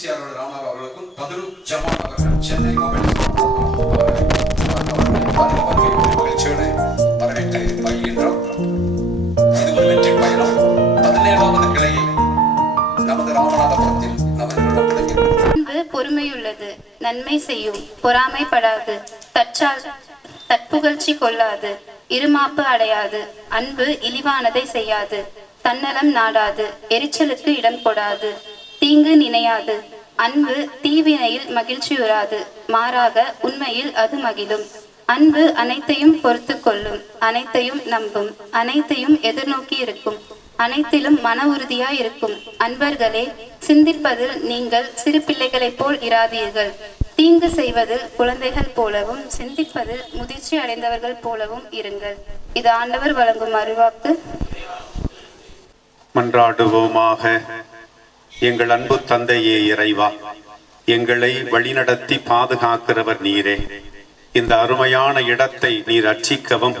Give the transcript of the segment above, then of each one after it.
சிசிஆரோட ராமநாத் அவர்களுக்கும் பதில் ஜமான் அவர்கள் சென்னை மொபைல் மகிழ்ச்சியோடு வரவேற்று பயின்றோம். இது ஒரு வெற்றி பயணம். 17வது கிளையை நமது ராமநாதபுரத்தில் நமது அன்பு பொறுமையுள்ளது, நன்மை செய்யும், பொறாமைப்படாது, தற்புகழ்ச்சி கொள்ளாது, இருமாப்பு அடையாது, அன்பு இழிவானதை செய்யாது, தன்னலம் நாடாது, எரிச்சலுக்கு இடம் கொடாது, தீங்கு நினையாது, அன்பு தீவினையில் மகிழ்ச்சியுறாது, மாறாக உண்மையில் அது மகிழும். அன்பு அனைத்தையும் பொறுத்து கொள்ளும், அனைத்தையும் நம்பும், அனைத்தையும் எதிர்நோக்கி இருக்கும், அனைத்திலும் மன உறுதியாய் இருக்கும். அன்பர்களே, சிந்திப்பதில் நீங்கள் சிறு பிள்ளைகளைப் போல் இராதீர்கள். தீங்கு செய்வதில் குழந்தைகள் போலவும், சிந்திப்பதில் முதிர்ச்சி அடைந்தவர்கள் போலவும் இருங்கள். இது ஆண்டவர் வழங்கும் அருள்வாக்கு. மன்றாடுவோமாக. எங்கள் அன்பு தந்தையே இறைவா, எங்களை வழிநடத்தி பாதுகாக்கிறவர் நீரே. இந்த அருமையான இடத்தை நீர் ரட்சிக்கவும்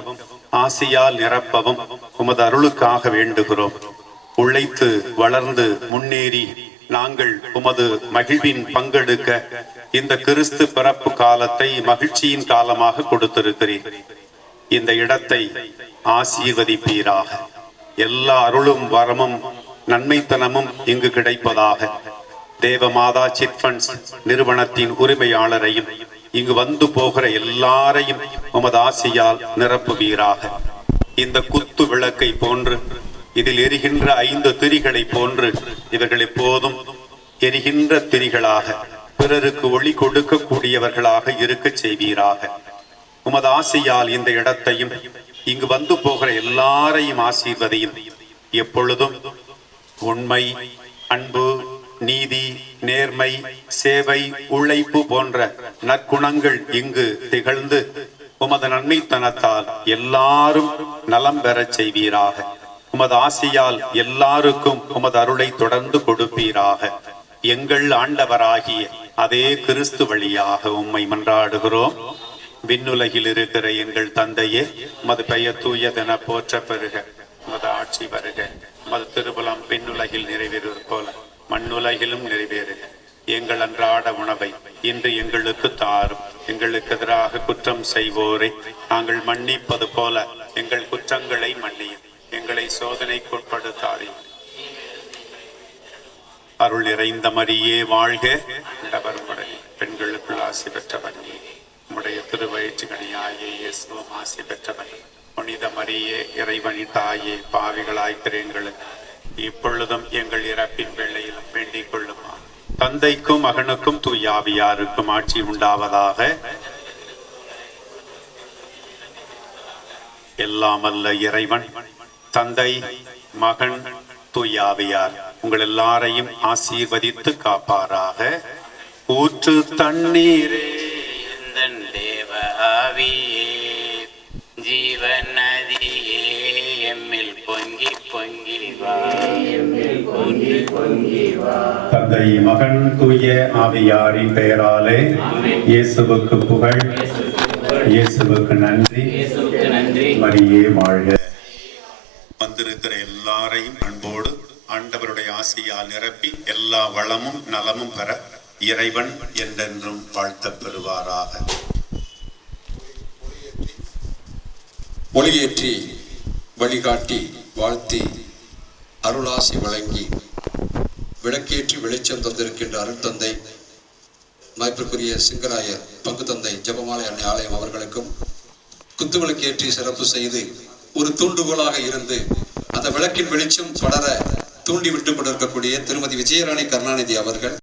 ஆசியால் நிரப்பவும் உமது அருளுக்காக வேண்டுகிறோம். உழைத்து வளர்ந்து முன்னேறி நாங்கள் உமது மகிழ்வின் பங்கெடுக்க இந்த கிறிஸ்து பிறப்பு காலத்தை மகிழ்ச்சியின் காலமாக கொடுத்திருக்கிறீர். இந்த இடத்தை ஆசீர்வதிப்பீராக. எல்லா அருளும் வரமும் நன்மைத்தனமும் இங்கு கிடைப்பதாக. தேவமாதா சிட்ஃபண்ட்ஸ் நிறுவனத்தின் உரிமையாளரையும் இங்கு வந்து போகிற எல்லாரையும் உமது ஆசியால் நிரப்புவீராக. இந்த குத்து விளக்கை போன்று, இதில் எரிகின்ற 5 திரிகளை போன்று இவர்கள் எப்போதும் எரிகின்ற திரிகளாக பிறருக்கு ஒளி கொடுக்க கூடியவர்களாக இருக்க செய்வீராக. உமது ஆசியால் இந்த இடத்தையும் இங்கு வந்து போகிற எல்லாரையும் ஆசீர்வதையும். எப்பொழுதும் உண்மை, அன்பு, நீதி, நேர்மை, சேவை, உழைப்பு போன்ற நற்குணங்கள் இங்கு திகழ்ந்து உமது நன்மைத்தனத்தால் எல்லாரும் நலம் பெறச் செய்வீராக. உமது ஆசியால் எல்லாருக்கும் உமது அருளை தொடர்ந்து கொடுப்பீராக. எங்கள் ஆண்டவராகிய அதே கிறிஸ்து வழியாக உம்மை மன்றாடுகிறோம். விண்ணுலகில் இருக்கிற எங்கள் தந்தையே, உமது பெயர் தூயதென போற்ற பெறுக. உமது ஆட்சி வருக. உமது திருபுலம் விண்ணுலகில் நிறைவேறுவது போல மண்ணுலகிலும் நிறைவேறுக. எங்கள் அன்றாட உணவை இன்று எங்களுக்கு தாரும். எங்களுக்கு எதிராக குற்றம் செய்வோரை நாங்கள் மன்னிப்பது போல எங்கள் குற்றங்களை மன்னியும். எங்களை சோதனைக்குட்படுத்தாதே. அருள் நிறைந்த மரியே வாழ்க. இடவருமுடைய பெண்களுக்குள் ஆசி பெற்றவன் நீ. உம்முடைய திருவயிற்றுக்கனியாயே இயேசுவும் ஆசி பெற்றவன். புனித மரியே, இறைவனின் தாயே, பாவிகளாய்க்கிற எங்களுக்கு இப்பொழுதும் எங்கள் இறப்பின் வேளையிலும் வேண்டிக் கொள்ளுமா. தந்தைக்கும் மகனுக்கும் தூயாவியாருக்கும் ஆட்சி உண்டாவதாக. எல்லாம் அல்ல இறைவன், தந்தை, மகன், தூயாவியார் உங்கள் எல்லாரையும் ஆசீர்வதித்து காப்பாராக. ஊற்று தண்ணீரே, தேவ ஆவியே, ஜீவன் நதியே, எம்மில் பொங்கி பொங்கி வா, எம்மில் பொங்கி பொங்கி வா. தந்தை, மகன், தூய ஆவியாரின் பெயராலே இயேசுவுக்கு புகழ், இயேசுவுக்கு நன்றி. மரியே வாழ்க. வந்திருக்கிற எல்லாரையும் அன்போடு ஆண்டவருடைய ஆசியால் நிரப்பி எல்லா வளமும் நலமும் பெற இறைவன் என்றென்றும் வாழ்த்த பெறுவாராக. மொழியேற்றி வழிகாட்டி வாழ்த்தி அருளாசி வழங்கி விளக்கேற்றி வெளிச்சம் தந்திருக்கின்ற அருட்தந்தை மதிப்பிற்குரிய சிங்கராயர் பங்கு தந்தை ஜெபமாலை அன்னை ஆலயம் அவர்களுக்கும் குத்துவிளக்கேற்றி சிறப்பு செய்து ஒரு தூண்டுகோலாக இருந்து அந்த விளக்கின் வெளிச்சம் படர தூண்டி விட்டு கொண்டிருக்கக்கூடிய திருமதி விஜயராணி கருணாநிதி அவர்கள்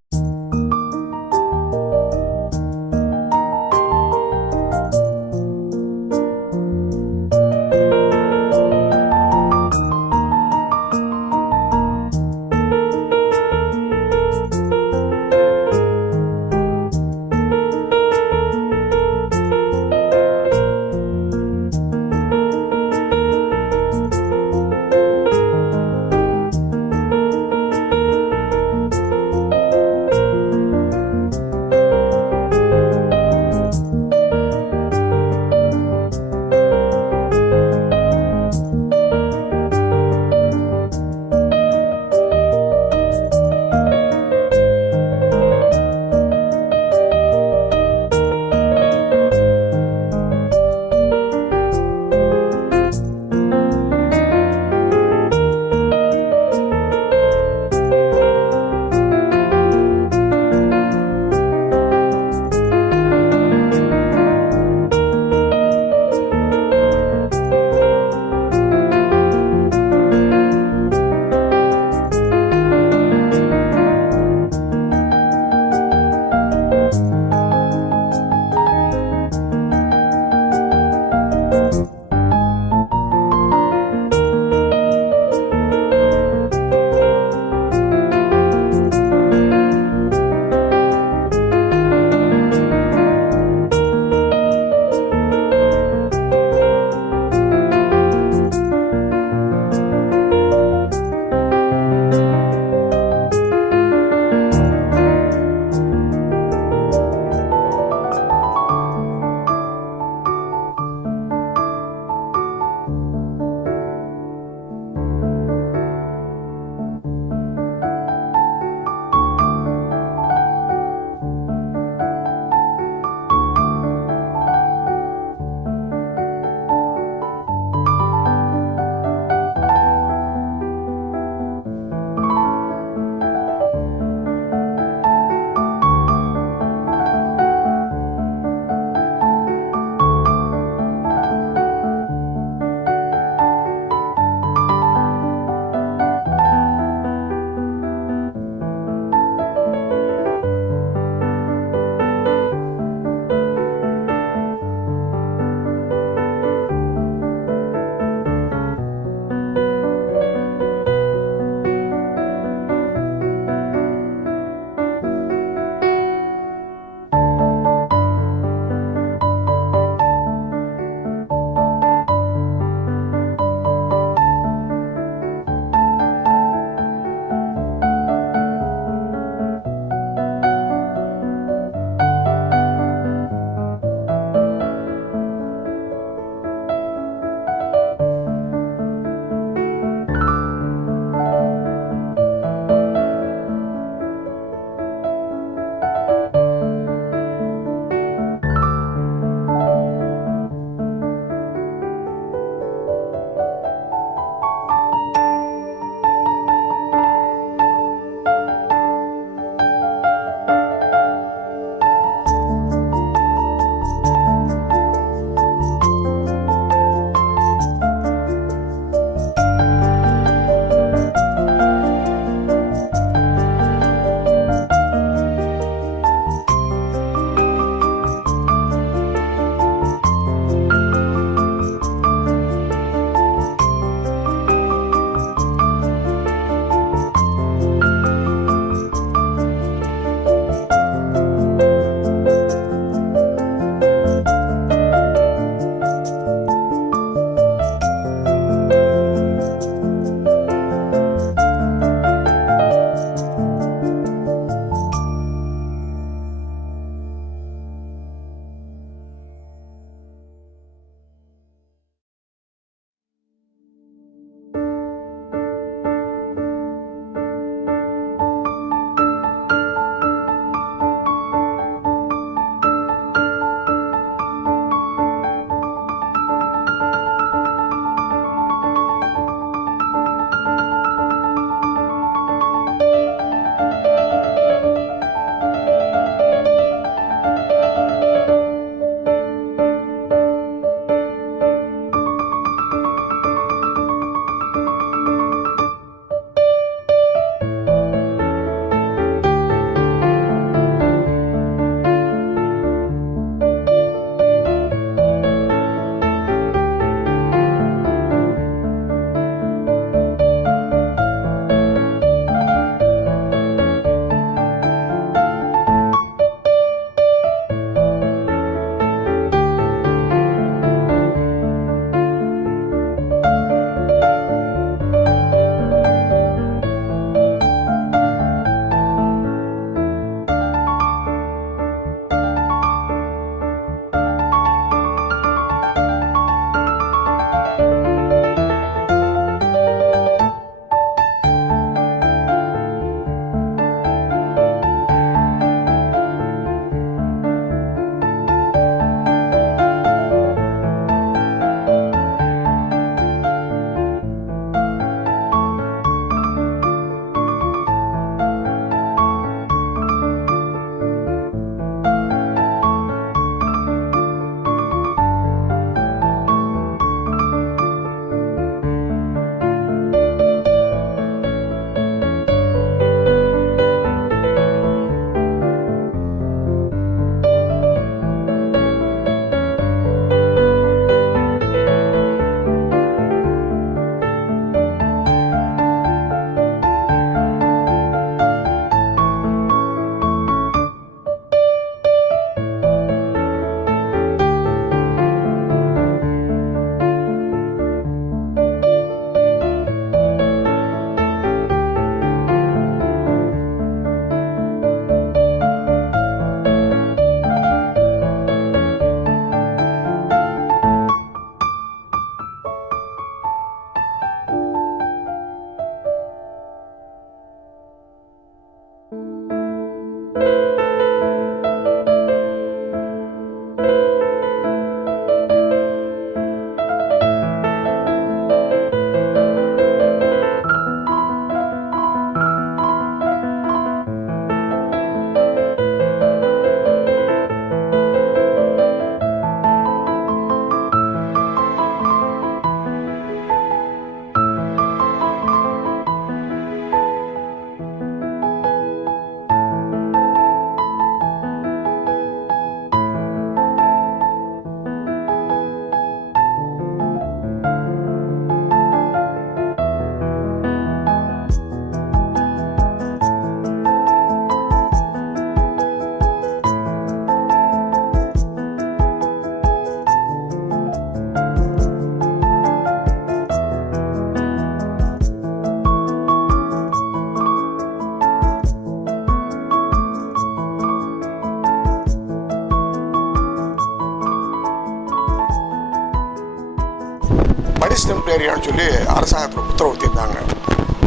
அன்டிஸ்டன்ட் ஏரியான்னு சொல்லி அரசாங்கத்தில் உத்தரவுத்திருந்தாங்க.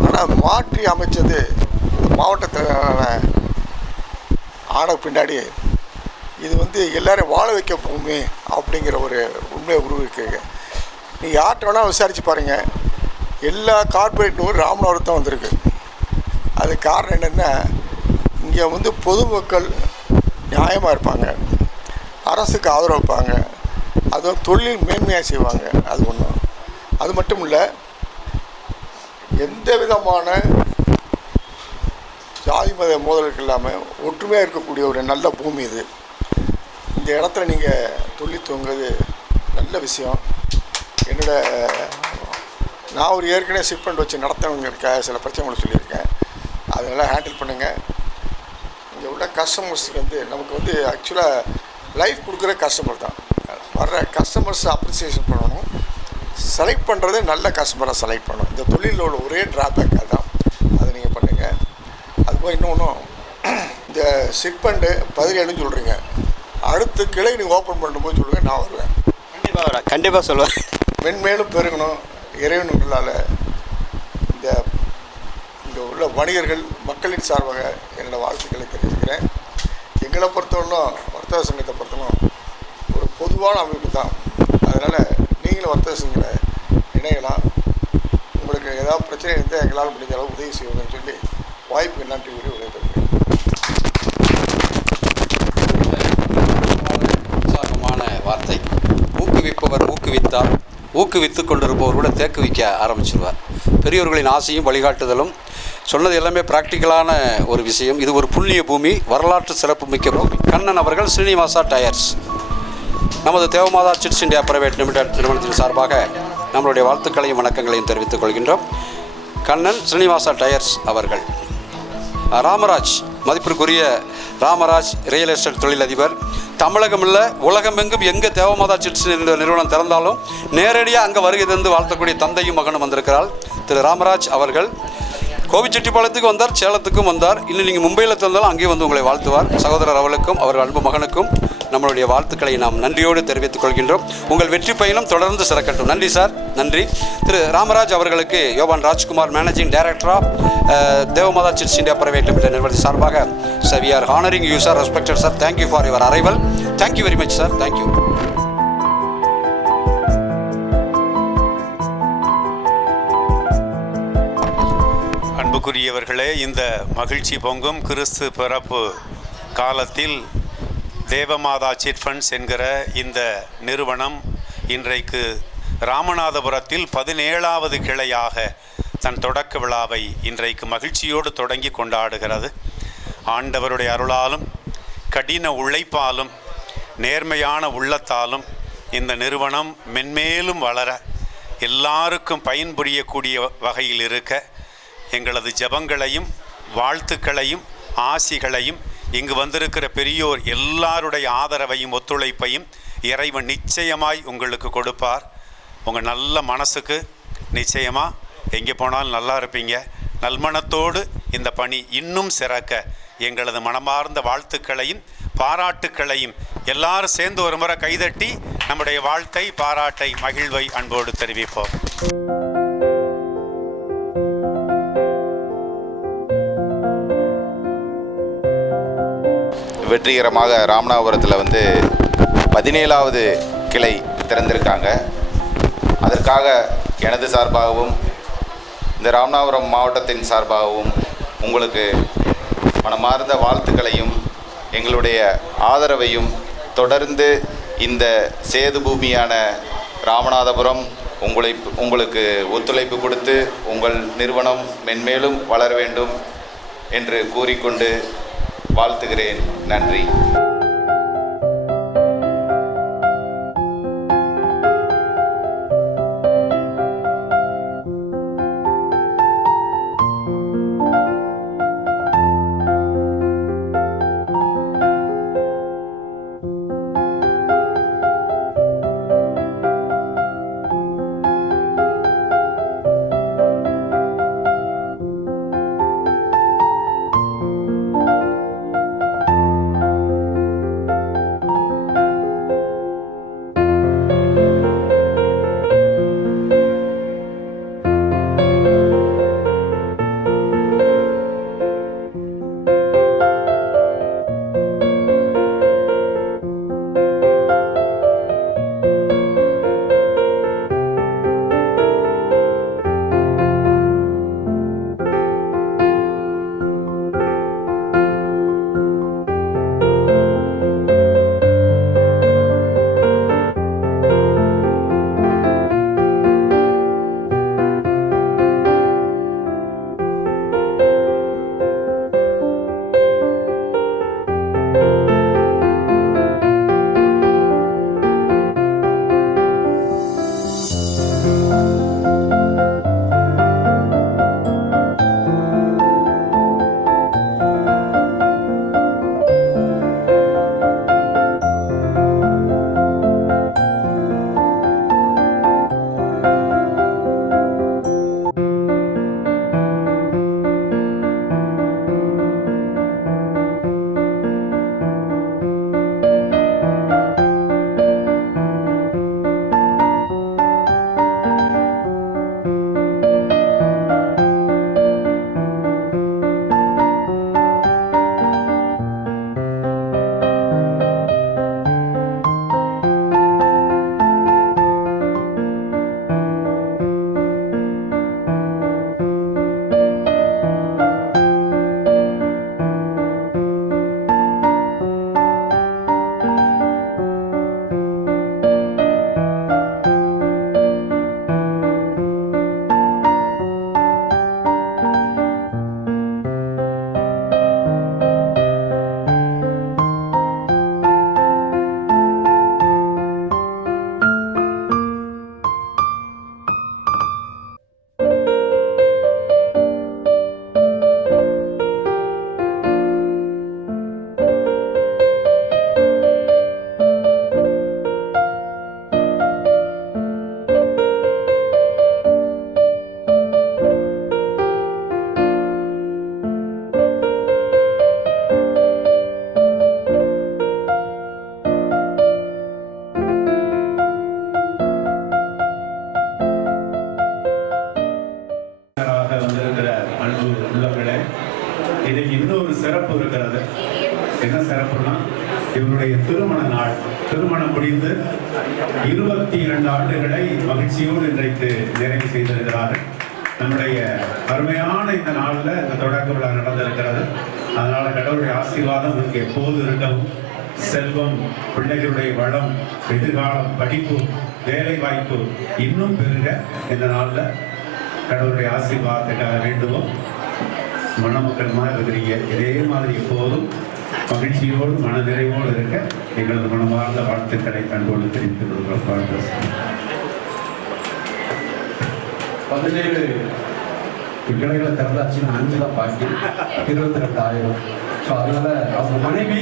ஆனால் மாற்றி அமைச்சது மாவட்டத்தில் ஆன பின்னாடி இது வந்து எல்லோரும் வாழ வைக்க பூமி அப்படிங்கிற ஒரு உண்மையை உருவாக்குங்க. நீங்கள் யார்கிட்ட வேணால் விசாரித்து பாருங்கள், எல்லா கார்பரேட்டும் ராமநாதபுரம் தான் வந்திருக்கு. அது காரணம் என்னென்னா, இங்கே வந்து பொதுமக்கள் நியாயமாக இருப்பாங்க, அரசுக்கு ஆதரவு வைப்பாங்க, அதுவும் தொழில் மேன்மையாக செய்வாங்க. அது ஒன்று. அது மட்டும் இல்லை, எந்த விதமான ஜாதி மத மோதலுக்கு இல்லாமல் ஒற்றுமையாக இருக்கக்கூடிய ஒரு நல்ல பூமி இது. இந்த இடத்துல நீங்கள் தொழில் துவங்குறது நல்ல விஷயம். நான் ஒரு ஏற்கனவே ஷிப்மெண்ட் வச்சு நடத்தவங்க இருக்க சில பிரச்சனைகளை சொல்லியிருக்கேன். அதெல்லாம் ஹேண்டில் பண்ணுங்கள். இங்கே உள்ள கஸ்டமர்ஸுக்கு வந்து நமக்கு வந்து ஆக்சுவலாக லைஃப் கொடுக்குற கஸ்டமர் தான். வர்ற கஸ்டமர்ஸ் அப்ரிசியேஷன் பண்ணணும், செலக்ட் பண்ணுறது நல்ல கஸ்டமரை செலக்ட் பண்ணணும். இந்த தொழிலில் உள்ள ஒரே ட்ராபேக் அதுதான். அதை நீங்கள் பண்ணுங்கள். அதுபோல் இன்னொன்றும், இந்த ஷிப்மெண்ட்டு 17ன்னு சொல்கிறீங்க, அடுத்த கிளை நீங்கள் ஓப்பன் பண்ணும்போது சொல்லுங்கள், நான் வருவேன். கண்டிப்பாக வரேன், கண்டிப்பாக சொல்லுவேன். மென்மேலும் பெருகணும். இறைவனுங்களால் இங்கே உள்ள வணிகர்கள் மக்களின் சார்பாக என்னோடய வாழ்த்துக்களை தெரிவிக்கிறேன். எங்களை பொறுத்தவரைக்கும் வர்த்தக சங்கத்தை பொறுத்தவரைக்கும் ஒரு பொதுவான அமைப்பு தான். அதனால் நீங்களும் வர்த்தக சங்கங்களை இணையலாம். உங்களுக்கு ஏதாவது பிரச்சனை இருந்தால் எங்களால் முடிஞ்ச அளவு உதவி செய்வோங்கன்னு சொல்லி வாய்ப்பு நன்றி கூறி விடைபெறுகிறேன். உற்சாகமான வார்த்தை. ஊக்குவிப்பவர் ஊக்குவித்தால் ஊக்குவித்து கொண்டிருப்பவர் கூட தேக்குவிக்க ஆரம்பிச்சிருவார். பெரியவர்களின் ஆசையும் வழிகாட்டுதலும் சொன்னது எல்லாமே ப்ராக்டிக்கலான ஒரு விஷயம். இது ஒரு புண்ணிய பூமி, வரலாற்று சிறப்பு மிக்க பூமி. கண்ணன் அவர்கள் ஸ்ரீனிவாசா டயர்ஸ், நமது Devamatha chits India private limited நிறுவனத்தின் சார்பாக நம்மளுடைய வாழ்த்துக்களையும் வணக்கங்களையும் தெரிவித்துக் கொள்கின்றோம். கண்ணன் ஸ்ரீனிவாசா டயர்ஸ் அவர்கள். ராமராஜ், மதிப்பிற்குரிய ராமராஜ் ரியல் எஸ்டேட் தொழிலதிபர், தமிழகம் இல்லை உலகமெங்கும் எங்கே தேவமாதா சிட்ஸ் என்ற நிறுவனம் திறந்தாலும் நேரடியாக அங்கே வருகை தந்து வாழ்த்தக்கூடிய தந்தையும் மகனும் வந்திருக்கிறார் திரு ராமராஜ் அவர்கள். கோபிச்செட்டிப்பாளையத்துக்கு வந்தார், சேலத்துக்கும் வந்தார். இன்னும் நீங்கள் மும்பையில் திறந்தாலும் அங்கேயும் வந்து உங்களை வாழ்த்துவார். சகோதரர் அவர்களுக்கும் அவர்கள் அன்பு மகனுக்கும் நம்மளுடைய வாழ்த்துக்களை நாம் நன்றியோடு தெரிவித்துக் கொள்கின்றோம். உங்கள் வெற்றி பயணம் தொடர்ந்து சிறக்கட்டும். நன்றி சார், நன்றி. திரு ராமராஜ் அவர்களுக்கு Yovan Rajkumar, managing director of Devamatha chits India private limited நிறுவனத்தின் சார்பாக sir, we are honoring you sir, respected sir, thank you for your arrival. Thank you very much sir, thank you. அன்புக்குரியவர்களே, இந்த மகிழ்ச்சி பொங்கும் கிறிஸ்து பிறப்பு காலத்தில் தேவமாதா சிட் ஃபண்ட்ஸ் என்கிற இந்த நிறுவனம் இன்றைக்கு ராமநாதபுரத்தில் 17வது கிளையாக தன் தொடக்க விழாவை இன்றைக்கு மகிழ்ச்சியோடு தொடங்கி கொண்டாடுகிறது. ஆண்டவருடைய அருளாலும் கடின உழைப்பாலும் நேர்மையான உள்ளத்தாலும் இந்த நிறுவனம் மென்மேலும் வளர எல்லாருக்கும் பயன்புரியக்கூடிய வகையில் இருக்க எங்களது ஜெபங்களையும் வாழ்த்துக்களையும் ஆசிகளையும் இங்கு வந்திருக்கிற பெரியோர் எல்லாருடைய ஆதரவையும் ஒத்துழைப்பையும் இறைவன் நிச்சயமாய் உங்களுக்கு கொடுப்பார். உங்கள் நல்ல மனசுக்கு நிச்சயமாக எங்கே போனாலும் நல்லா இருப்பீங்க. நல்மனத்தோடு இந்த பணி இன்னும் சிறக்க எங்களது மனமார்ந்த வாழ்த்துக்களையும் பாராட்டுக்களையும் எல்லாரும் சேர்ந்து ஒரு முறை கைதட்டி நம்முடைய வாழ்த்தை, பாராட்டை, மகிழ்வை அன்போடு தெரிவிப்போம். வெற்றிகரமாக ராமநாதபுரத்தில் 17வது கிளை திறந்திருக்காங்க. அதற்காக எனது சார்பாகவும் இந்த ராமநாதபுரம் மாவட்டத்தின் சார்பாகவும் உங்களுக்கு மனமார்ந்த வாழ்த்துக்களையும் எங்களுடைய ஆதரவையும் தொடர்ந்து இந்த சேது பூமியான ராமநாதபுரம் உங்களுக்கு ஒத்துழைப்பு கொடுத்து உங்கள் நிறுவனம் மென்மேலும் வளர வேண்டும் என்று கூறிக்கொண்டு வாழ்த்துகிறேன். நன்றி. சிறப்பு இருக்கிறது. என்ன சிறப்புனா, இவருடைய திருமண நாள், திருமணம் முடிந்து 22 ஆண்டுகளை மகிழ்ச்சியோடு இன்றைக்கு நிறைவு செய்திருக்கிறார்கள். நம்முடைய அருமையான இந்த நாளில் இந்த தொடக்க விழா நடந்திருக்கிறது. அதனால கடவுளுடைய ஆசீர்வாதம் உங்களுக்கு எப்போது இருக்கவும், செல்வம், பிள்ளைகளுடைய வளம், எதிர்காலம், படிப்பு, வேலை வாய்ப்பு இன்னும் பெருக இந்த நாளில் கடவுளுடைய ஆசீர்வாதத்துக்காக வேண்டுவோம். மணமக்களமாக இருக்கிறீங்க, இதே மாதிரி எப்போதும் மகிழ்ச்சியோடு மன நிறைவோடு இருக்க எங்களது மனமார்ந்த வாழ்த்துக்களை அன்போடு தெரிவித்துக் கொள்கிறோம். 17 கிளைகளை திறந்தாச்சுன்னு 5 தான் பாக்கி, 22,000. ஸோ அதனால அவங்க மனைவி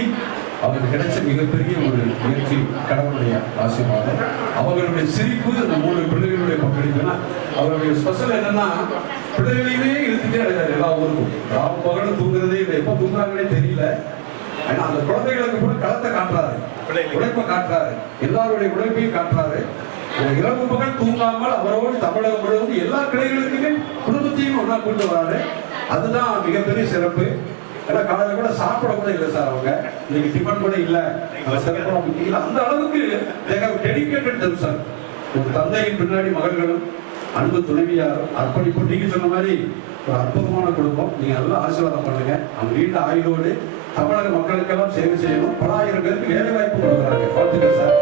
அவங்களுக்கு கிடைச்ச மிகப்பெரிய ஒரு முயற்சி, கடவுளுடைய ஆசீர்வாதம். அவர்களுடைய சிரிப்பு, அந்த 3 பிள்ளைகளுடைய பங்களிப்புனா அவருடைய ஸ்பெஷல் என்னன்னா, பிள்ளைகளையுமே இழுத்துட்டே அடையாது எல்லா ஊருக்கும். ராம் பகலும் தூங்குறதே இல்லை, எப்போ தூங்குறாங்கன்னே தெரியல. ஏன்னா அந்த குழந்தைகளுக்கு கூட களத்தை காட்டுறாரு, உழைப்பை காட்டுறாரு, எல்லாருடைய உழைப்பையும் காட்டுறாரு. இரவு பகல் தூங்காமல் அவரோடு தமிழகம் முழுவதும் எல்லா கிளைகளுக்குமே குடும்பத்தையும் ஒன்றா கொண்டு வராரு. அதுதான் மிகப்பெரிய சிறப்பு. ஏன்னா காலையில் கூட சாப்பிட கூட இல்லை சார், அவங்க இன்னைக்கு டிஃபன் கூட இல்லை, அந்த அளவுக்கு டெடிகேட்டட் சார். ஒரு தந்தையின் பின்னாடி மகள்களும் அன்பு துணைவியாரும் அர்ப்பணிப்பு. நீங்க சொன்ன மாதிரி ஒரு அற்புதமான குடும்பம். நீங்க நல்லா ஆசீர்வாதம் பண்ணுங்க. அவங்க நீண்ட ஆயுளோடு தமிழக மக்களுக்கெல்லாம் சேவை செய்யணும். பல ஆயிரம் பேருக்கு வேலை வாய்ப்பு கொடுக்குறாங்க. வாழ்த்துக்கள் சார்.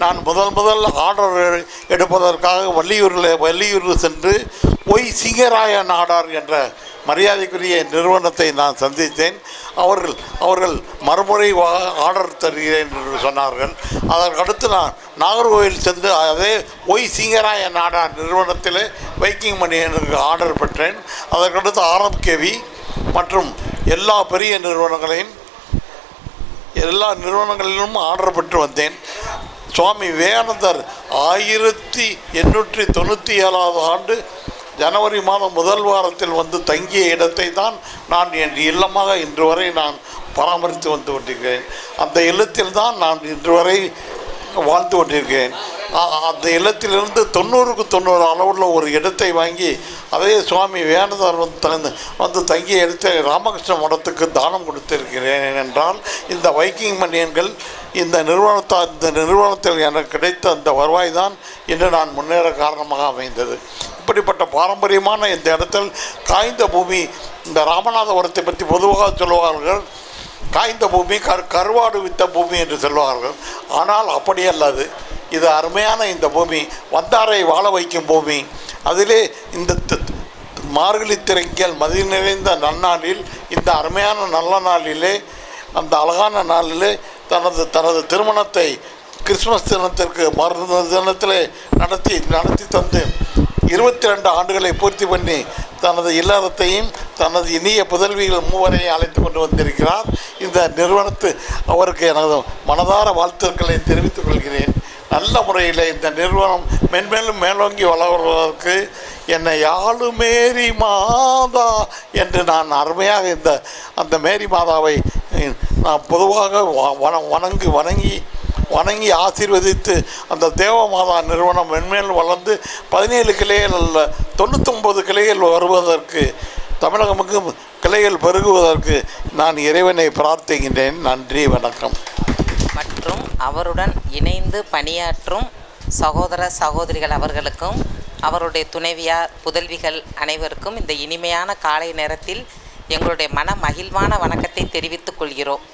நான் முதல் ஆர்டர் எடுப்பதற்காக வள்ளியூரில் சென்று ஒய் சிங்கராய நாடார் என்ற மரியாதைக்குரிய நிறுவனத்தை நான் சந்தித்தேன். அவர்கள் மறுமுறை ஆர்டர் தருகிறேன் என்று சொன்னார்கள். அதற்கடுத்து நான் நாகர்கோவில் சென்று அதே ஒய் சிங்கராய நாடார் நிறுவனத்தில் வைக்கிங் மணி எனக்கு ஆர்டர் பெற்றேன். அதற்கடுத்து RMKV மற்றும் எல்லா பெரிய எல்லா நிறுவனங்களிலும் ஆர்டர் பெற்று வந்தேன். சுவாமி விவேகானந்தர் 1897 ஆண்டு ஜனவரி மாதம் முதல் வாரத்தில் வந்து தங்கிய இடத்தை தான் நான் என் இல்லமாக இன்று வரை நான் பராமரித்து வந்து கொண்டிருக்கிறேன். அந்த இல்லத்தில் தான் நான் இன்று வரை வாழ்ந்து கொண்டிருக்கிறேன். அந்த இல்லத்திலிருந்து 90க்கு 90 அளவுள்ள ஒரு இடத்தை வாங்கி அதே சுவாமி விவேகானந்தர் வந்து தங்கிய இடத்தை ராமகிருஷ்ண மடத்துக்கு தானம் கொடுத்திருக்கிறேன். என்றால் இந்த வைக்கிங் மணியன்கள் இந்த நிறுவனத்தில் எனக்கு கிடைத்த அந்த வருவாய் தான் இன்று நான் முன்னேற காரணமாக அமைந்தது. இப்படிப்பட்ட பாரம்பரியமான இந்த இடத்தில் காய்ந்த பூமி, இந்த ராமநாதபுரத்தை பற்றி பொதுவாக சொல்லுவார்கள், காய்ந்த பூமி கருவாடு வித்த பூமி என்று சொல்வார்கள். ஆனால் அப்படி அல்லது, இது அருமையான இந்த பூமி, வந்தாரை வாழ வைக்கும் பூமி. அதிலே இந்த மார்கழி திரைக்கல் மதி நிறைந்த நன்னாளில், இந்த அருமையான நல்ல நாளிலே, அந்த அழகான நாளிலே தனது திருமணத்தை கிறிஸ்மஸ் தினத்திற்கு மறு தினத்திலே நடத்தி தந்து 22 ஆண்டுகளை பூர்த்தி பண்ணி தனது இல்லறத்தையும் தனது இனிய புதல்விகள் 3 அழைத்து கொண்டு வந்திருக்கிறார். இந்த அவருக்கு எனது மனதார வாழ்த்துக்களை தெரிவித்துக் கொள்கிறேன். நல்ல முறையில் இந்த நிறுவனம் மென்மேலும் மேலோங்கி வளர்வதற்கு என்னை யாழு மேரி மாதா என்று நான் அருமையாக அந்த மேரி மாதாவை நான் பொதுவாக வணங்கி ஆசீர்வதித்து அந்த தேவமாதா நிறுவனம் மென்மேலும் வளர்ந்து 17 கிளைகள் அல்ல 99 கிளைகள் வருவதற்கு, தமிழகமுக்கு கிளைகள் பெருகுவதற்கு நான் இறைவனை பிரார்த்திக்கின்றேன். நன்றி, வணக்கம். மற்றும் அவருடன் இணைந்து பணியாற்றும் சகோதர சகோதரிகள் அவர்களுக்கும் அவருடைய துணைவியார் புதல்விகள் அனைவருக்கும் இந்த இனிமையான காலை நேரத்தில் எங்களுடைய மன மகிழ்வான வணக்கத்தை தெரிவித்துக் கொள்கிறோம்.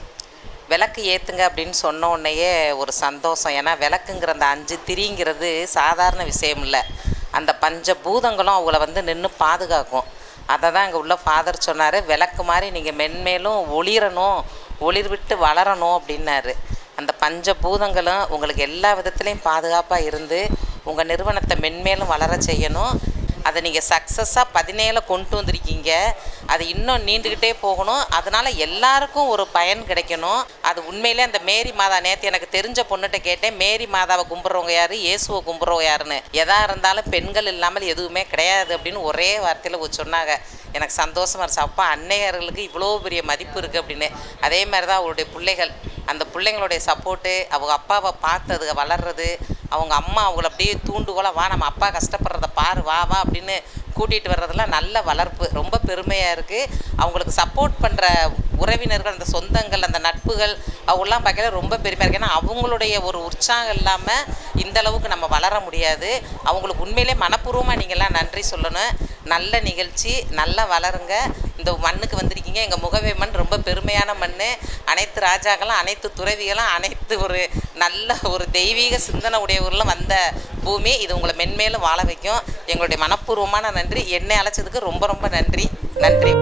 விளக்கு ஏற்றுங்க அப்படின்னு சொன்ன உடனேயே ஒரு சந்தோஷம். ஏன்னா விளக்குங்கிற அந்த 5 திரிங்கிறது சாதாரண விஷயம் இல்லை. அந்த பஞ்சபூதங்களும் அவங்கள நின்று பாதுகாக்கும். அதை தான் இங்கே உள்ள ஃபாதர் சொன்னார், விளக்கு மாதிரி நீங்கள் மென்மேலும் ஒளிர்விட்டு வளரணும் அப்படின்னாரு. அந்த பஞ்சபூதங்களும் உங்களுக்கு எல்லா விதத்துலேயும் பாதுகாப்பாக இருந்து உங்கள் நிறுவனத்தை மென்மேலும் வளர செய்யணும். அதை நீங்கள் சக்ஸஸாக 17 கொண்டு வந்திருக்கீங்க. அது இன்னும் நீண்டுக்கிட்டே போகணும். அதனால் எல்லாருக்கும் ஒரு பயன் கிடைக்கணும். அது உண்மையிலே அந்த மேரி மாதா, நேற்று எனக்கு தெரிஞ்ச பொண்ணுகிட்ட கேட்டேன், மேரி மாதாவை கும்பிட்றவங்க யார், இயேசுவை கும்பிட்றவங்க யாருன்னு. எதாக இருந்தாலும் பெண்கள் இல்லாமல் எதுவுமே கிடையாது அப்படின்னு ஒரே வார்த்தையில் சொன்னாங்க. எனக்கு சந்தோஷமாக இருந்துச்சு. அப்பா அன்னையர்களுக்கு இவ்வளோ பெரிய மதிப்பு இருக்குது அப்படின்னு. அதே மாதிரி தான் அவருடைய பிள்ளைகள், அந்த பிள்ளைங்களுடைய சப்போர்ட்டு, அவங்க அப்பாவை பார்த்து அதுக வளர்றது, அவங்க அம்மா அவங்கள அப்படியே தூண்டுகோலாக வா நம்ம அப்பா கஷ்டப்படுறத பாரு வா வா அப்படின்னு கூட்டிகிட்டு வர்றதெல்லாம் நல்ல வளர்ப்பு. ரொம்ப பெருமையாக இருக்குது. அவங்களுக்கு சப்போர்ட் பண்ணுற உறவினர்கள், அந்த சொந்தங்கள், அந்த நட்புகள் அவங்களாம் பார்க்கல ரொம்ப பெருமையாக இருக்குது. ஏன்னா அவங்களுடைய ஒரு உற்சாகம் இல்லாமல் இந்தளவுக்கு நம்ம வளர முடியாது. அவங்களுக்கு உண்மையிலே மனப்பூர்வமாக நீங்கள்லாம் நன்றி சொல்லணும். நல்ல நிகழ்ச்சி, நல்லா வளருங்க. இந்த மண்ணுக்கு வந்திருக்கீங்க. எங்கள் முகவே மண் ரொம்ப பெருமையான மண். அனைத்து ராஜாக்களும், அனைத்து துறவிகளும், அனைத்து ஒரு நல்ல ஒரு தெய்வீக சிந்தனை உடையவர்களும் வந்த பூமி. இது உங்களை மென்மேலும் வாழ வைக்கும். எங்களுடைய மனப்பூர்வமான நன்றி. என்னை அழைச்சதுக்கு ரொம்ப ரொம்ப நன்றி. நன்றி.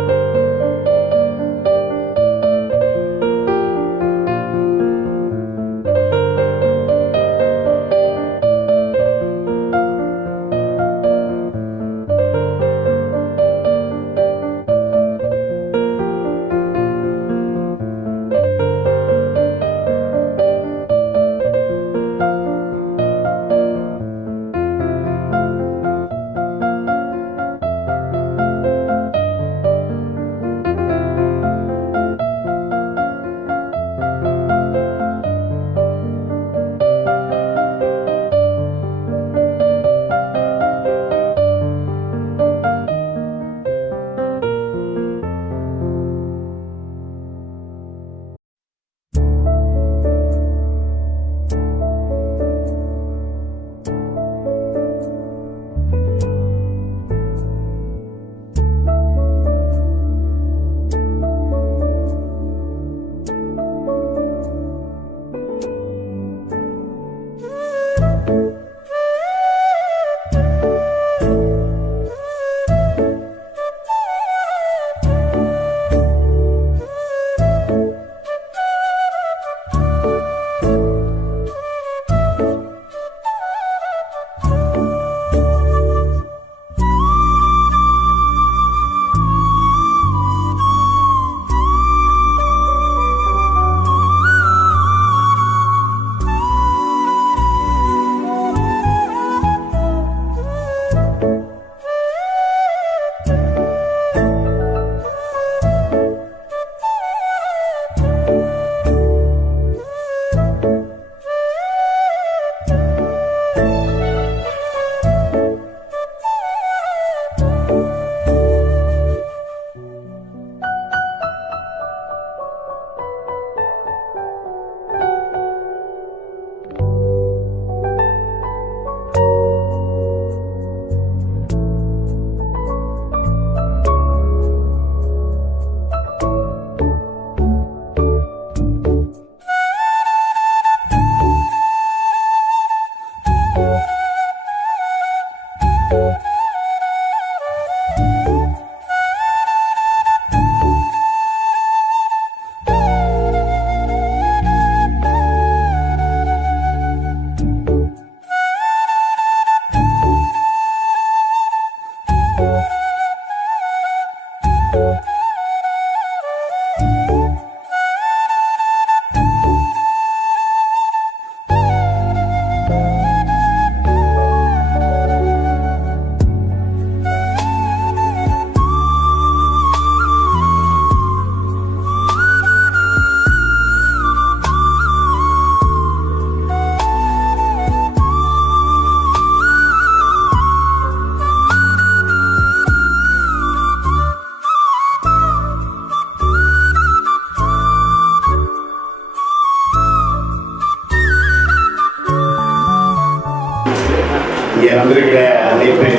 இங்கே வந்திருக்கிற அனைத்து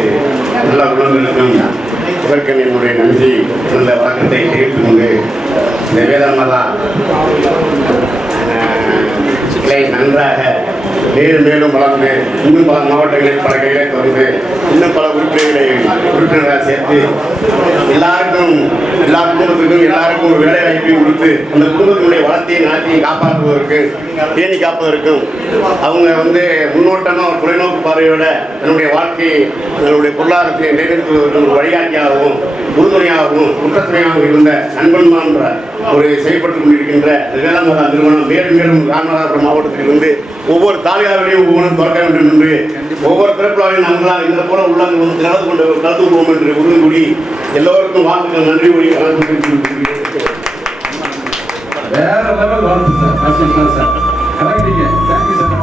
நல்ல குணங்களுக்கும் இதற்கு என்னுடைய நன்றி நல்ல வழக்கத்தை தெரிவித்துக் கொண்டு இந்த வேதாமதா கிளை நன்றாக மேலும் மேலும் வளர்ந்து இன்னும் பல மாவட்டங்களில் பல கைகளை தொடர்ந்து இன்னும் பல உறுப்பினராக சேர்த்து எல்லா குடும்பத்துக்கும் எல்லாருக்கும் ஒரு வேலை வாய்ப்பையும் கொடுத்து அந்த குடும்பத்தினுடைய வளத்தையும் நாட்டையும் காப்பாற்றுவதற்கு பேணி காப்பதற்கும் அவங்க முன்னோட்டமாக ஒரு தொலைநோக்கு பார்வையோட தன்னுடைய வாழ்க்கையை தன்னுடைய பொருளாதாரத்தை நிலைநிறுத்துவதற்கு ஒரு வழிகாட்டியாகவும் உறுதுணையாகவும் குற்றத்துணையாகவும் இருந்த நண்பன்மான்ற ஒரு செயல்பட்டுக் கொண்டிருக்கின்ற வேளாண்மகா நிறுவனம் மேலும் மேலும் ராமநாதபுரம் மாவட்டத்திலிருந்து ஒவ்வொரு தாலியாவிலையும் ஒவ்வொன்றும் திறக்க வேண்டும் என்று ஒவ்வொரு திறப்புலாவையும் நம்மளால் இந்த போல உள்ளங்கள் கலந்து கொள்வோம் என்று உறுதிமொழி எல்லோருக்கும் வாழ்த்துக்கள் நன்றி கூறி வேற லெவல் வாழ்த்து சார். கலந்துட்டீங்க. Thank you sir.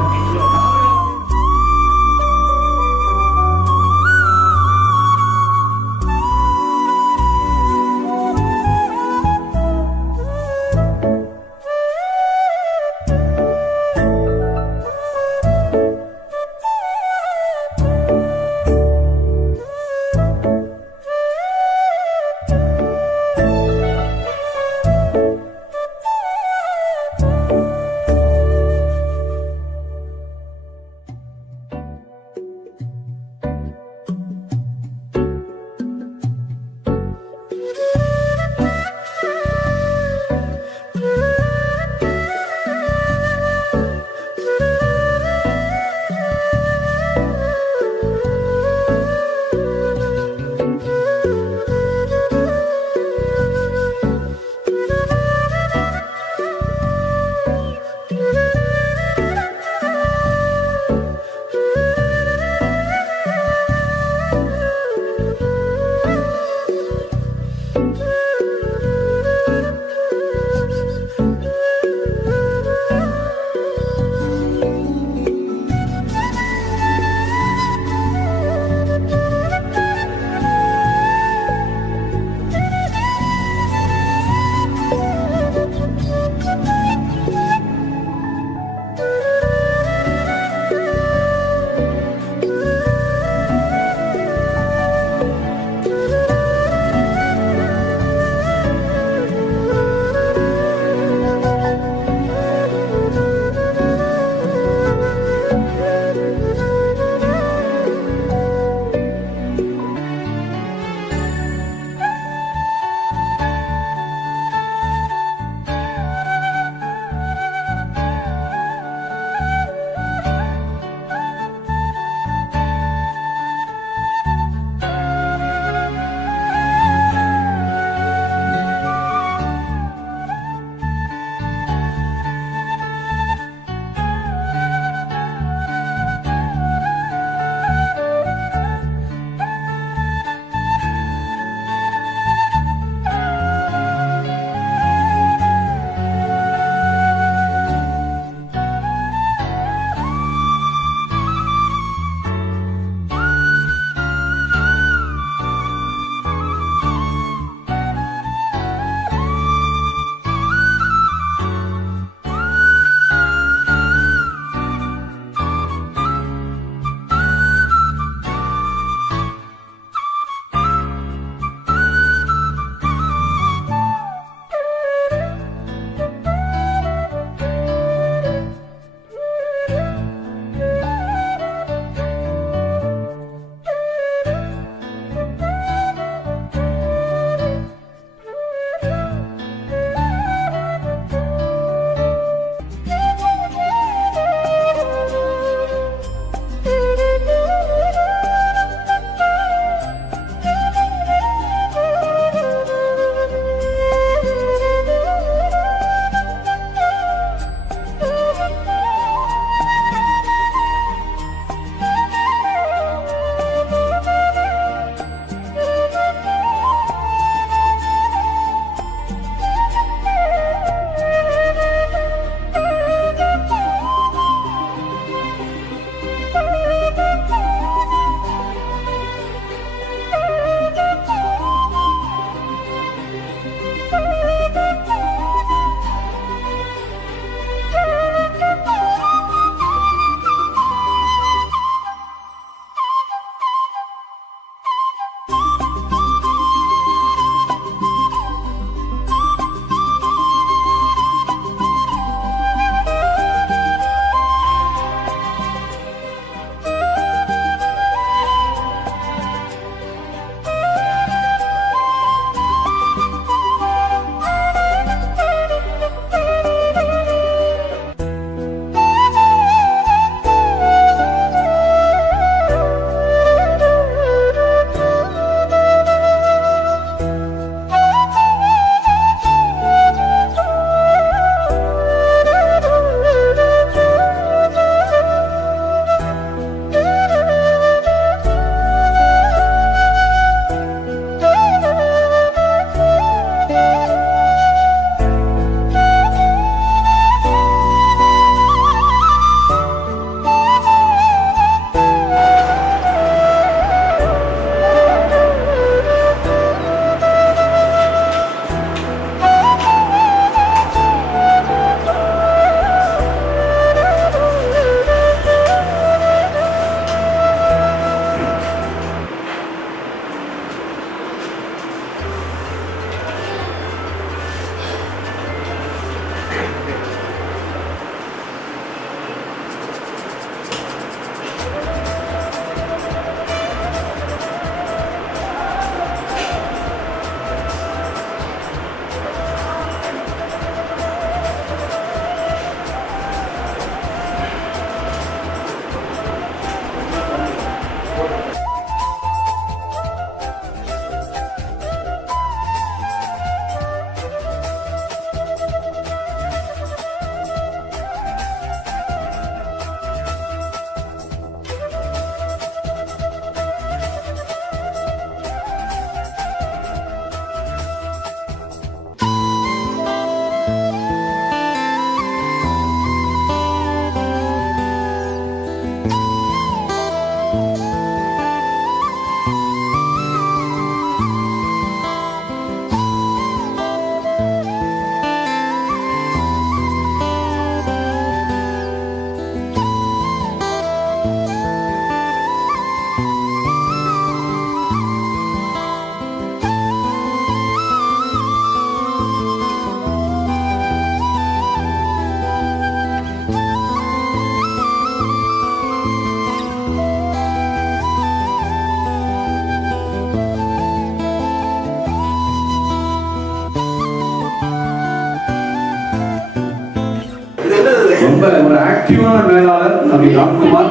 மேலாளர் நம்ம ராம்குமார்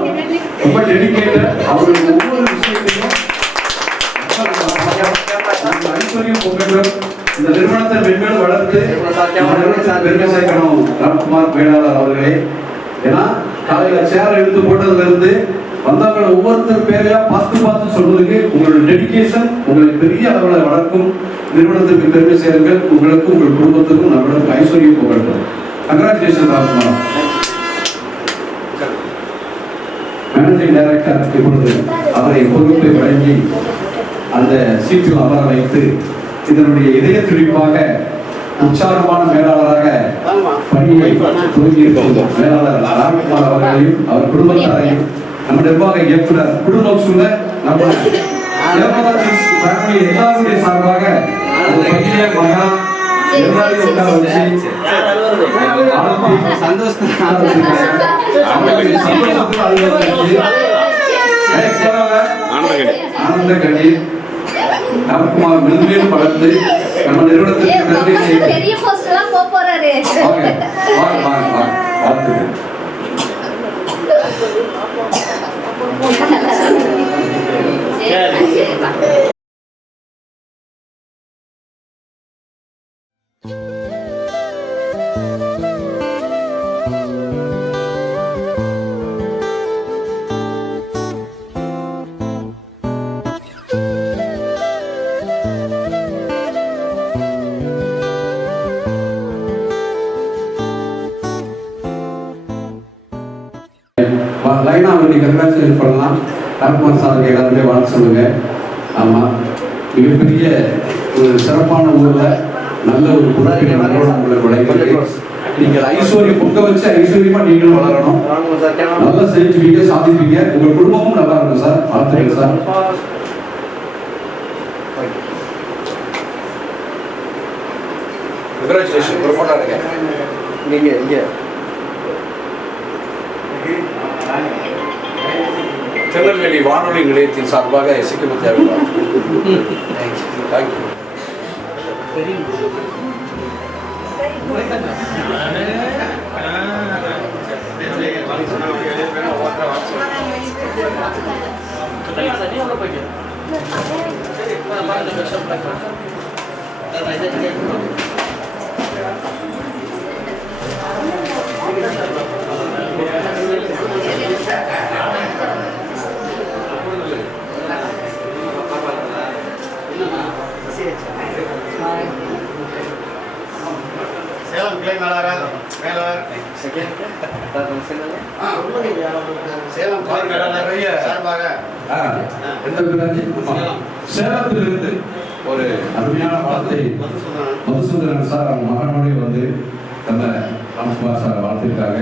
ரொம்ப டெடிகேட்டட். அவருடைய ஒவ்வொரு விஷயத்தையும் ஐஸ்வர்யம் பொங்கட்டும். இந்த நிறுவனத்தை மென்மேலும் வளர்த்து பெருமை சேர்க்கணும் ராம்குமார் மேலாளர் அவர்களே. ஏன்னா காலையில சேர் எடுத்து போட்டதுல இருந்து வந்தவங்களை ஒவ்வொருத்தர் பேரையா பார்த்து சொல்வதற்கு உங்களுடைய டெடிகேஷன் உங்களை பெரிய அளவில் வளர்க்கும். நிறுவனத்திற்கு பெருமை சேருங்கள். உங்களுக்கும் உங்கள் குடும்பத்துக்கும் நம்மளுக்கு ஐஸ்வர்யம் போகட்டும். கங்க்ராச்சுலேஷன் ராம்குமார். மேனேஜிங் டைரக்டர் இப்பொழுது அவரை பொறுப்பை வழங்கி அந்த சீட்டில் அமர வைத்து இதனுடைய இதய துடிப்பாக உற்சாகமான மேலாளராக பணியை துவங்கியிருக்கும் மேலாளர் ராம்குமார் அவர்களையும் அவர் குடும்பத்தாரையும் நம்ம நிர்வாக இயக்குனர் குடும்பம் சூழ நம்ம எல்லாருடைய சார்பாக மகா எல்லாரையும் உட்கார வச்சு ஆனந்த கண்ணி ராம்குமார் மென்மேலும் வளர்ந்து நம்ம நிறுவனத்திற்கு லைனா அவருக்கு கங்க்ராச்சுலேட் பண்ணலாம். ராம்குமார் சாருக்கு எல்லாருமே வாழ்த்து சொல்லுங்க. ஆமாம், மிகப்பெரிய ஒரு சிறப்பான ஊரில் நல்ல ஒரு புறாக்கிற நிறுவனம் உங்களுக்கு வழங்கி நீங்கள் ஐஸ்வர்யம் பொங்க வச்சு ஐஸ்வர்யமா நீங்களும் வளரணும். நல்லா செஞ்சுப்பீங்க, சாதிப்பீங்க. உங்கள் குடும்பமும் நல்லா இருக்கும் சார். வாழ்த்துக்கள் சார். கங்க்ராச்சுலேஷன். ஒரு போட்டோ எடுங்க. இங்கே திருநெல்வேலி வானொலி நிலையத்தின் சார்பாக சிக்கிம தேவைப்படும். தேங்க்யூ. சேலம் கிளை மேலாளர் சேலம் சார்பாக சேலத்திலிருந்து ஒரு அருமையான வார்த்தை மதுசூதரன் சார் அவங்க மகனோட வந்து நம்ம ராம்குமார் சார் வாழ்த்துக்காக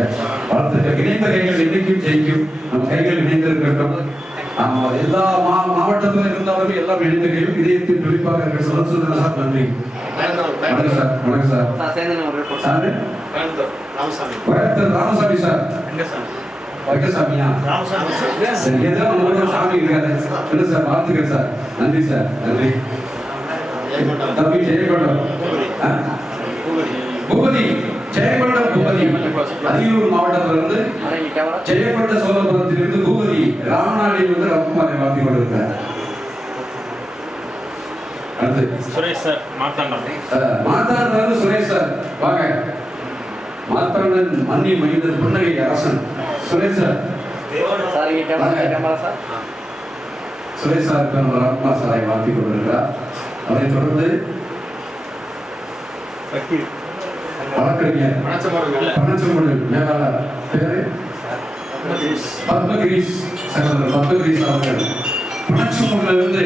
வாழ்த்துக்கள். இணைந்த கைகள் இன்னைக்கும் ஜெயிக்கும். நம்ம கைகள் இணைந்திருக்கட்டும். எல்லா மாவட்டத்தில் இருந்தாலும் எல்லாம் இணைந்த கையும் இதயத்தின் துடிப்பாக இருக்க மதுசூதரன் சார் நன்றி. வணக்கம் சார். வணக்கம் சார். ராமசாமி சார். வைக்கசாமியா? சரி, ஏதோ நம்ம சாமி இருக்காரு. இல்லை சார், வாழ்த்துக்கள் சார். நன்றி சார். நன்றி. தம்பி ஜெயகொண்டம் பூபதி, ஜெயகொண்டம் பூபதி அரியலூர் மாவட்டத்திலிருந்து ஜெயகொண்ட சோழபுரத்திலிருந்து பூபதி ராமநாடிலிருந்து ராம்குமாரை வாழ்த்தி கொண்டிருக்கிறார். அடுத்து சுரேஷ் சார். மாத்தாண்டா சுரேஷ் சார் வாங்க. மாத்தாண்டன் மன்னி மகிழ்ந்தது புன்னகை அரசன் சுரேஷ் சார். சுரேஷ் சார் ராம்குமார் சாரை வாழ்த்தி கொண்டிருக்கிறார். அதைத் தொடர்ந்து வழக்கறிஞர் பணச்சம்பளம் மேலாளர் பேரு பத்மகிரீஷ் சகோதரர் பத்மகிரீஷ் அவர்கள் பணச்சம்பளிலிருந்து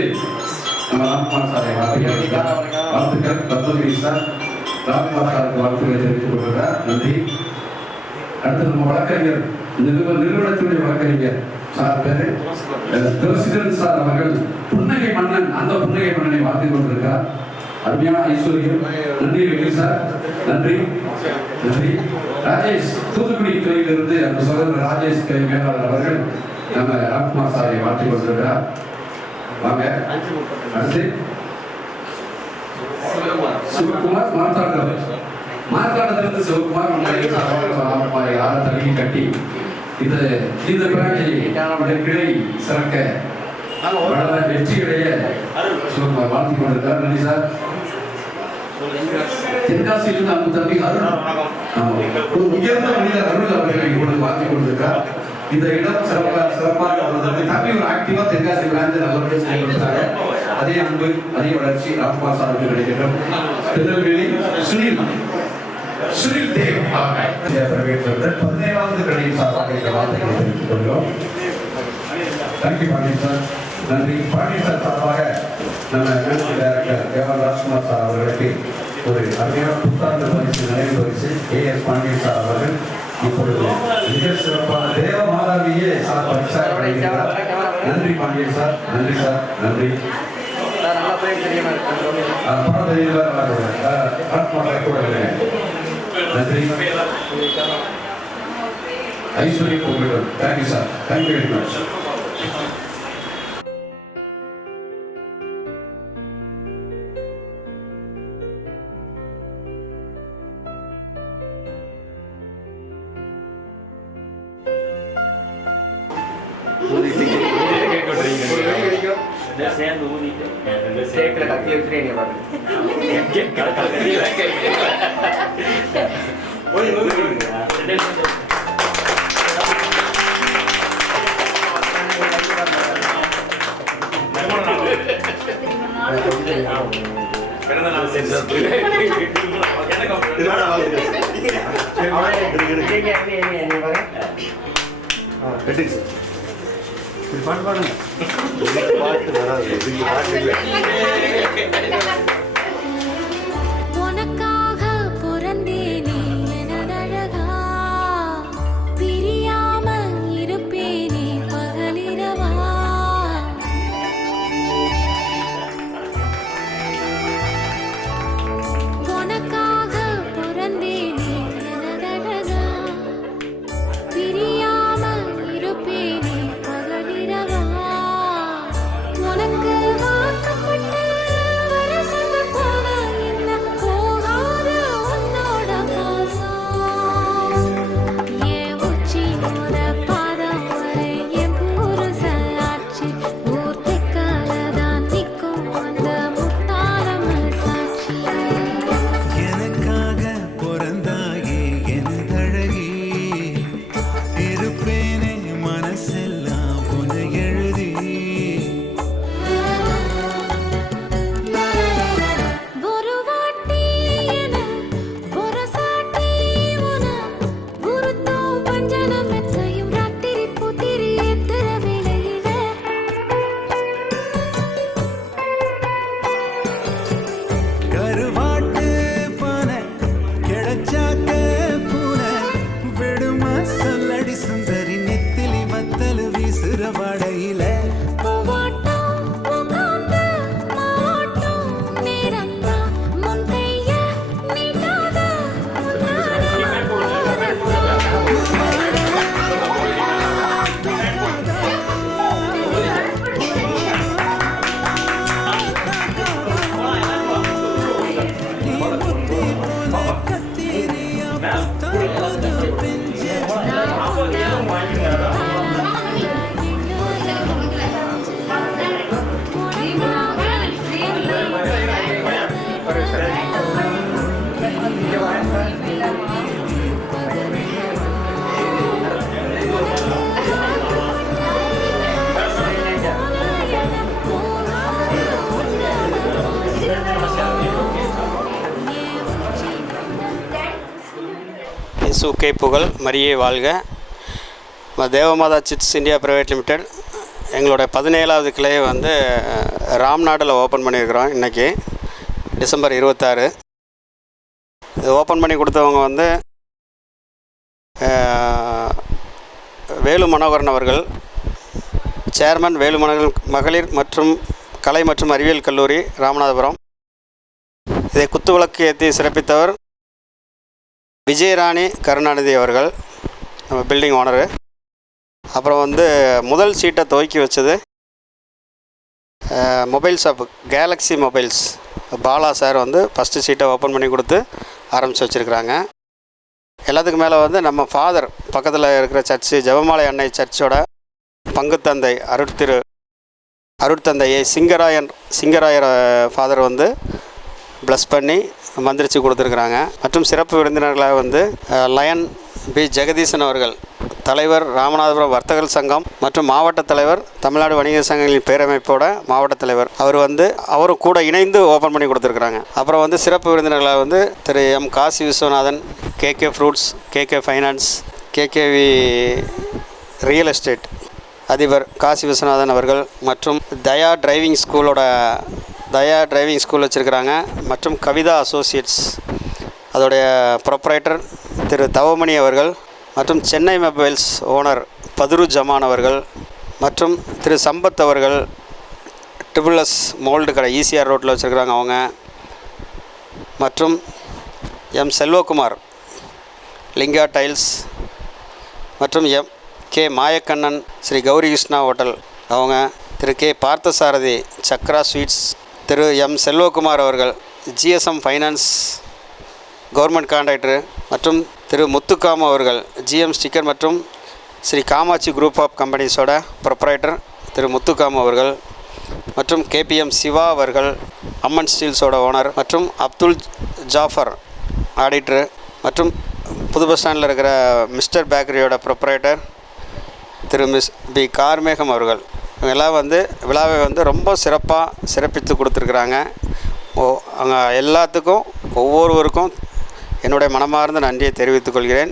நம்ம ராம்குமார் சாரை வாழ்த்துக்கள். பத்மகிரீஷ் சார் ராம்குமார் சாருக்கு வாழ்த்துக்களை தெரிவித்துக் கொள்கிறார். நன்றி. அடுத்து நம்ம வழக்கறிஞர் நிறுவனத்தினுடைய வழக்கறிஞர் சார் பேரு துளசிதரன் சார் அவர்கள் புன்னகை மன்னன், அந்த புன்னகை மன்னனை வாழ்த்து கொண்டிருக்கிறார். அருமையான ஐஸ்வர்யம். நன்றி வெங்கி சார். நன்றி. நன்றி. ராஜேஷ் தூத்துக்குடி கிளையிலிருந்து அந்த சகோதரர் ராஜேஷ் கிளை மேலாளர் அவர்கள் நம்ம ராம்குமார் சாரை வாழ்த்து கொண்டிருக்கிறார். வாங்க. அடுத்து சிவகுமார் மார்த்தாண்டத்திலிருந்து சிவகுமார் யாரை தள்ளி கட்டி இந்த கிளை சிறக்க வெற்றியுடைய வாழ்த்தி கொண்டிருக்கார். நன்றி சார். தென்காசியிலிருந்து அந்த தம்பி அருள், ஒரு உயர்ந்த மனிதர் அருள் அவர்களை இப்பொழுது வாழ்த்தி கொண்டிருக்கார். இந்த இடம் சிறப்பாக வளர்ந்தது. தம்பி ஒரு ஆக்டிவா தென்காசி பிராஞ்சை நல்லபடியாக செயல்படுத்தாங்க. அதே அன்பு, அதே வளர்ச்சி ராம்குமார் சாருக்கு கிடைக்கின்றோம். திருநெல்வேலி சுனில் தேவ் 17வது கடையின் சார்பாக இந்த வார்த்தைகளை தெரிவித்துக் கொள்கிறோம். Thank you Pandian sir. நன்றி. பாண்டியன் சார் சார்பாக நம்ம music director Keval Rajkumar sir அவர்களுக்கு ஒரு அருமையான புத்தாண்டு பரிசு, நினைவு பரிசு AS பாண்டியன் சார் அவர்கள் இப்பொழுது மிக சிறப்பான தேவ மாதாவியே சார் பரிசாக வழங்குகிறார். நன்றி பாண்டியன் சார். நன்றி சார். நன்றி. நன்றி. ஐஸ்வர்யம் உங்களிடம். Thank you sir. Thank you very much. சேர்ந்து ஊதிட்டு சேர்க்கல கத்தி வச்சுட்டு என்ன பாருங்க. பிறந்த நாள் பாட்டு பாடுங்க. உனக்காக பிறந்தேனே எனதழகா, பிரியாமல் இருப்பேனே பகலிரவா. உனக்காக பிறந்தேனே எனதழகா, பிரியாமல் இருப்பேனே பகலிரவா. உனக்கு வாக்கப்பட்டு வரசங்க போக என்ன போகாது உன்னோட பாசம். என் உச்சியோட பாதம் வரை என் புருஷ ஆட்சி, ஊர்த்திக்காலதான் நிற்கும் அந்த முத்தாரம் சாட்சி. எனக்காக பிறந்தாயே எனதழகி, இருப்பேனே மனசெல்லாம் உன்னை எழுதி. ஒரு வாட்டி என ஒரு சாட்டி உன குருத்தம் பஞ்சனம் எத்தையும் ராத்திரி புத்திரி எத்திர வேளையில. கருவாட்டு பானை கிடைச்சாக்க பூனை விடுமா சொல்லடி சுந்தரி, நெத்திலி வத்தல் வீசுற வாடையில. பூவாட்டம் பூக்காந்து மாவாட்டம் நேரந்தான் முன் கைய நீட்டாத இயேசுக்கே புகழ், மரியே வாழ்க. Devamatha chits India private limited எங்களோட 17வது கிளையை வந்து ராம்நாடில் ஓப்பன் பண்ணியிருக்கிறோம். இன்றைக்கி டிசம்பர் 26. இது ஓப்பன் பண்ணி கொடுத்தவங்க வந்து வேலு மனோகரன் அவர்கள், சேர்மன் வேலு மகளிர் மற்றும் கலை மற்றும் அறிவியல் கல்லூரி ராமநாதபுரம். இதை குத்துவிளக்கு ஏற்றி சிறப்பித்தவர் விஜயராணி கருணாநிதி அவர்கள், நம்ம பில்டிங் ஓனரு. அப்புறம் வந்து முதல் சீட்டை துவக்கி வச்சது mobile shop Galaxy mobiles Bala sir வந்து ஃபஸ்ட்டு சீட்டை ஓப்பன் பண்ணி கொடுத்து ஆரம்பித்து வச்சுருக்குறாங்க. எல்லாத்துக்கும் மேலே வந்து நம்ம ஃபாதர் பக்கத்தில் இருக்கிற சர்ச்சு ஜெபமாலை அன்னை சர்ச்சோட பங்குத்தந்தை அருட்தந்தை சிங்கராயர் ஃபாதர் வந்து ப்ளஸ் பண்ணி மந்திரிச்சு கொடுத்துருக்குறாங்க. மற்றும் சிறப்பு விருந்தினர்களாக வந்து லயன் பி ஜெகதீசன் அவர்கள், தலைவர் ராமநாதபுரம் வர்த்தகர் சங்கம் மற்றும் மாவட்ட தலைவர் தமிழ்நாடு வணிக சங்கங்களின் பேரமைப்போட மாவட்ட தலைவர், அவரும் கூட இணைந்து ஓப்பன் பண்ணி கொடுத்துருக்குறாங்க. அப்புறம் வந்து சிறப்பு விருந்தினர்களாக வந்து திரு M Kasi Viswanathan, KK fruits, KK finance, KKV real estate அதிபர் காசி விஸ்வநாதன் அவர்கள் மற்றும் தயா டிரைவிங் ஸ்கூல் வச்சுருக்கிறாங்க. மற்றும் கவிதா அசோசியேட்ஸ் அதோடைய ப்ரொப்ரைட்டர் திரு தவமணி அவர்கள் மற்றும் சென்னை மொபைல்ஸ் ஓனர் பதுரு ஜமான் அவர்கள் மற்றும் திரு சம்பத் அவர்கள் ட்ரிபிள்எஸ் மோல்டு கடை ஈசிஆர் ரோட்டில் வச்சுருக்கிறாங்க அவங்க. மற்றும் எம் செல்வகுமார் லிங்கா டைல்ஸ் மற்றும் M K Mayakannan Sri Gowri Krishna hotel அவங்க, திரு கே பார்த்தசாரதி சக்ரா ஸ்வீட்ஸ், திரு எம் செல்வகுமார் அவர்கள் ஜிஎஸ்எம் ஃபைனான்ஸ் கவர்மெண்ட் கான்ட்ராக்டரு மற்றும் திரு முத்துக்காமு அவர்கள் ஜிஎம் ஸ்டிக்கர் மற்றும் ஸ்ரீ காமாட்சி குரூப் ஆஃப் கம்பெனிஸோட ப்ரொப்ரைட்டர் திரு முத்துக்காமு அவர்கள் மற்றும் கேபிஎம் சிவா அவர்கள் அம்மன் ஸ்டீல்ஸோட ஓனர் மற்றும் அப்துல் ஜாஃபர் ஆடிட்டரு மற்றும் புது பஸ் ஸ்டாண்டில் இருக்கிற மிஸ்டர் பேக்கரியோட ப்ரொப்ரைட்டர் திரு பி கார்மேகம் அவர்கள். இவங்கெல்லாம் வந்து விழாவை வந்து ரொம்ப சிறப்பித்து கொடுத்துருக்குறாங்க. அங்கே எல்லாத்துக்கும் ஒவ்வொருவருக்கும் என்னுடைய மனமார்ந்த நன்றியை தெரிவித்துக் கொள்கிறேன்.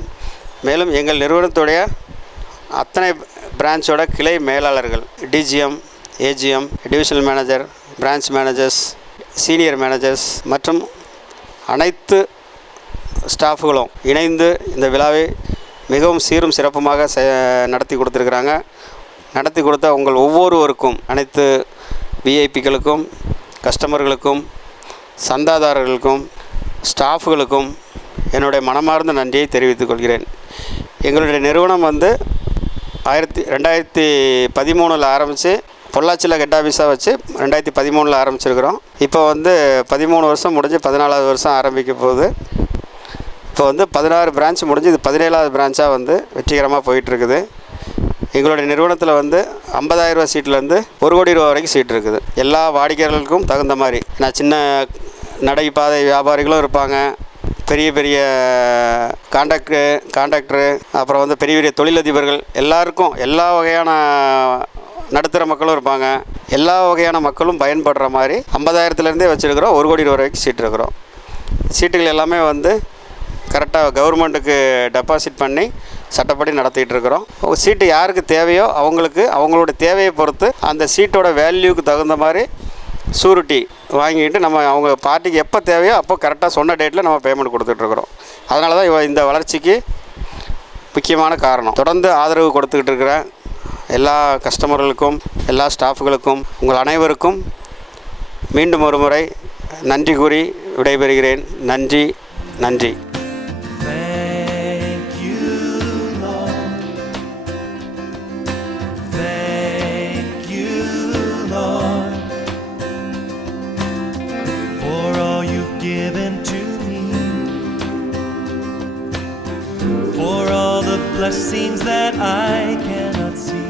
மேலும் எங்கள் நிறுவனத்துடைய அத்தனை பிரான்ச்சோட கிளை மேலாளர்கள், DGM, AGM, divisional manager, branch managers, senior managers மற்றும் அனைத்து ஸ்டாஃபுகளும் இணைந்து இந்த விழாவை மிகவும் சீரும் சிறப்புமாக நடத்தி கொடுத்துருக்குறாங்க. நடத்தி கொடுத்த உங்கள் ஒவ்வொருவருக்கும், அனைத்து விஐபிகளுக்கும், கஸ்டமர்களுக்கும், சந்தாதாரர்களுக்கும், ஸ்டாஃபுகளுக்கும் என்னுடைய மனமார்ந்த நன்றியை தெரிவித்துக் கொள்கிறேன். எங்களுடைய நிறுவனம் வந்து 2013 ஆரம்பித்து பொள்ளாச்சியில் ஹெட் ஆஃபீஸாக வச்சு 2013 ஆரம்பிச்சிருக்கிறோம். இப்போ வந்து 13 வருஷம் முடிஞ்சு 14வது வருஷம் ஆரம்பிக்க போகுது. இப்போ வந்து 16 பிரான்ச் முடிஞ்சு இது 17வது பிரான்ச்சாக வந்து வெற்றிகரமாக போயிட்டுருக்குது. எங்களுடைய நிறுவனத்தில் வந்து 50,000 ரூபா சீட்லேருந்து 1 கோடி ரூபா வரைக்கும் சீட் இருக்குது. எல்லா வாடிக்கையாளர்களுக்கும் தகுந்த மாதிரி. நான் சின்ன நடைபாதை வியாபாரிகளும் இருப்பாங்க, பெரிய பெரிய கான்ட்ராக்டரு, அப்புறம் வந்து பெரிய பெரிய தொழிலதிபர்கள், எல்லாருக்கும் எல்லா வகையான நடுத்தர மக்களும் இருப்பாங்க. எல்லா வகையான மக்களும் பயன்படுற மாதிரி 50,000லேருந்தே வச்சுருக்கிறோம். 1 கோடி ரூபா வரைக்கும் சீட் இருக்கிறோம். சீட்டுகள் எல்லாமே வந்து கரெக்டாக கவர்மெண்ட்டுக்கு டெபாசிட் பண்ணி சட்டப்படி நடத்திட்டு இருக்கிறோம். சீட்டு யாருக்கு தேவையோ அவங்களோட தேவையை பொறுத்து அந்த சீட்டோட வேல்யூக்கு தகுந்த மாதிரி சூரிட்டி வாங்கிட்டு நம்ம அவங்க பார்ட்டிக்கு எப்போ தேவையோ அப்போ கரெக்டாக சொன்ன டேட்டில் நம்ம பேமெண்ட் கொடுத்துட்ருக்குறோம். அதனால தான் இந்த வளர்ச்சிக்கு முக்கியமான காரணம். தொடர்ந்து ஆதரவு கொடுத்துக்கிட்டு இருக்கிற எல்லா கஸ்டமர்களுக்கும், எல்லா ஸ்டாஃபுகளுக்கும், உங்கள் அனைவருக்கும் மீண்டும் ஒரு முறை நன்றி கூறி விடைபெறுகிறேன். நன்றி. Given to me, for all the blessings that I cannot see.